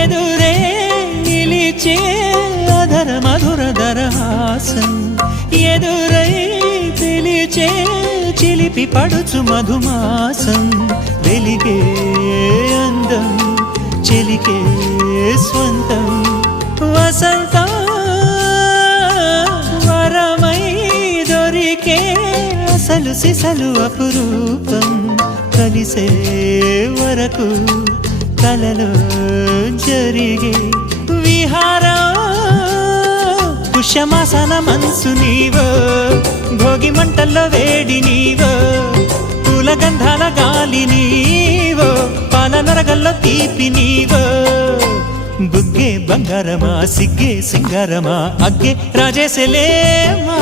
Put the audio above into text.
ఎదురే నిలిచే అధర మధుర దరహాసం ఎదురై పిలిచే చిలిపి పడుచు మధుమాసం వెలిగే అందం చెలికే స్వంతం వసంతం వరమై దొరికే అసలు సిసలు అపురూపం కలిసే వరకు కలలో జరిగే విహారం పుష్యమాసన మనసు నీవో భోగి మంటల్లో వేడి నీవో పూల గంధాల గాలి నీవో పాల నరగల్లో తీపి నీవో బుగ్గే బంగారమా సిగ్గే సింగారమా అగ్గే రాజేసలేమా